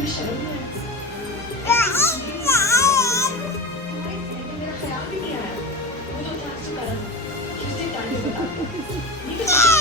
तुम्हें शर्म नहीं आई? मेरा ख्याल भी नहीं आया। वो तो था इसका किसी टाइम बता।